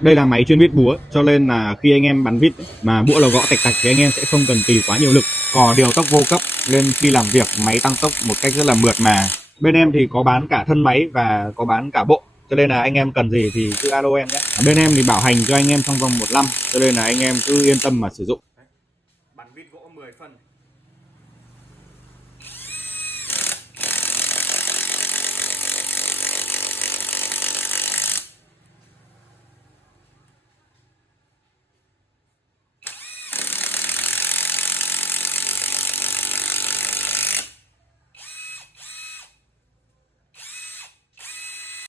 Đây là máy chuyên vít búa, cho nên là khi anh em bắn vít mà búa là gõ tạch tạch thì anh em sẽ không cần tì quá nhiều lực. Cò điều tốc vô cấp nên khi làm việc máy tăng tốc một cách rất là mượt mà. Bên em thì có bán cả thân máy và có bán cả bộ, cho nên là anh em cần gì thì cứ alo em nhé. Bên em thì bảo hành cho anh em trong vòng 1 năm, cho nên là anh em cứ yên tâm mà sử dụng. Bắn vít gỗ 10 phân.